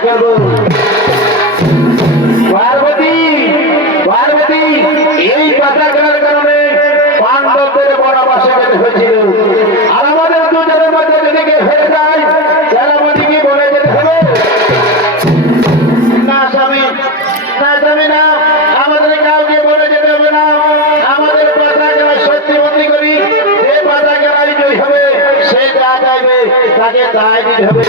পয়সা পার্বতী পার্বতী, এই কথা কেনার কারণে পাণ্ডবদের বনবাসে হয়েছিল। আর আমাদের দুজনের বলে যেতে হবে। না, স্বামী না স্বামী, না, আমাদের কাউকে বলে যেতে হবে না। আমাদের পাতা গেলা সত্যি বন্দি করি, যে পাতা জয় হবে, সে যা চাইবে, তাকে তাই দিতে হবে।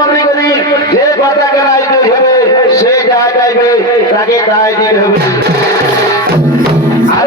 মনে করি যে কথা রাইতে হবে সে যা চাইবে তাকে তাই দিতে হবে। আর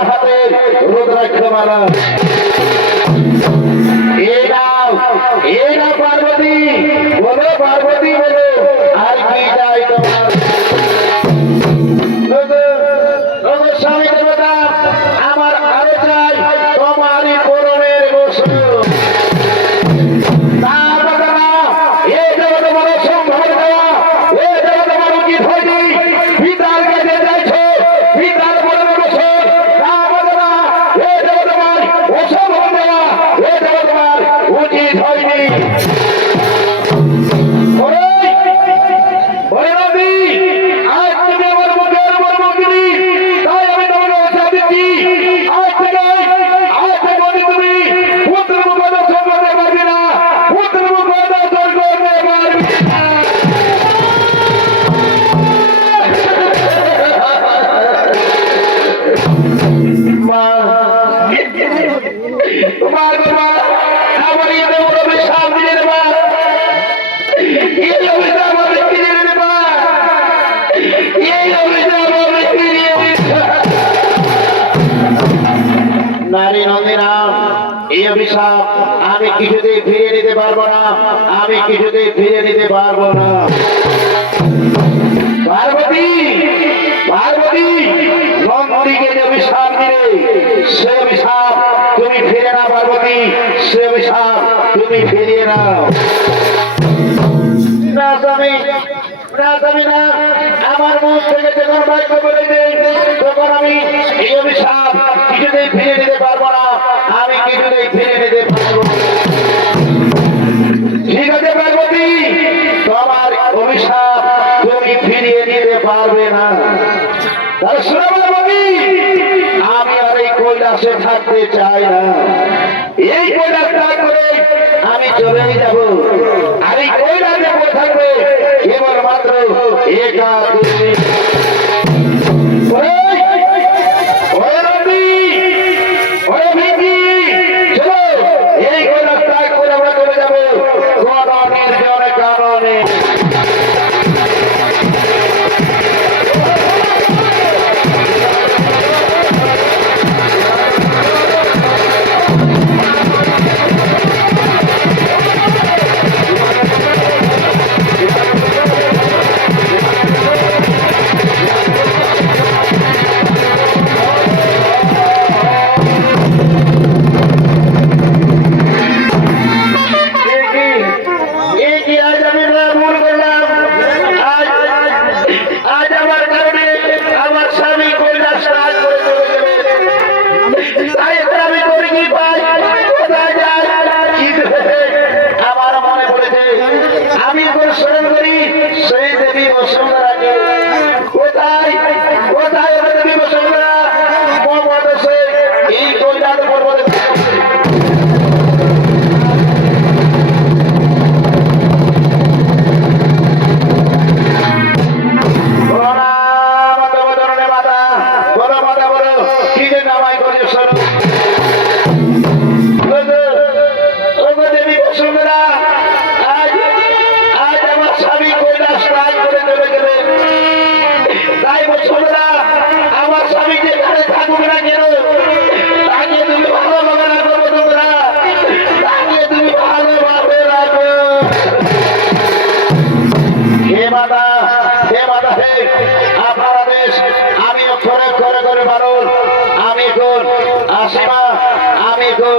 হাতে রুদ্রাক্ষ মালা কিছুতেই ফিরিয়ে নিতে পারব না। আমি কিছুতেই ফিরিয়ে নিতে পারব না। পার্বতী পার্বতী যে অভিশাপ দিলে, সে অভিশাপ তুমি ফিরে না পার্বতী। সে অভিশাপ তুমি ফিরিয়ে আমার মন থেকে যখন বাইক তখন আমি এই অভিশাপ কিছুতেই ফিরে নিতে পারব না। আমি কিছুতেই ফিরে নিতে আমি আমি আর এই থাকতে চাই না। এই কৈলাস না আমি চলে যাব। আর এই কৈলাসে থাকবে কেবলমাত্র একা তুমি। সেবা আমি গো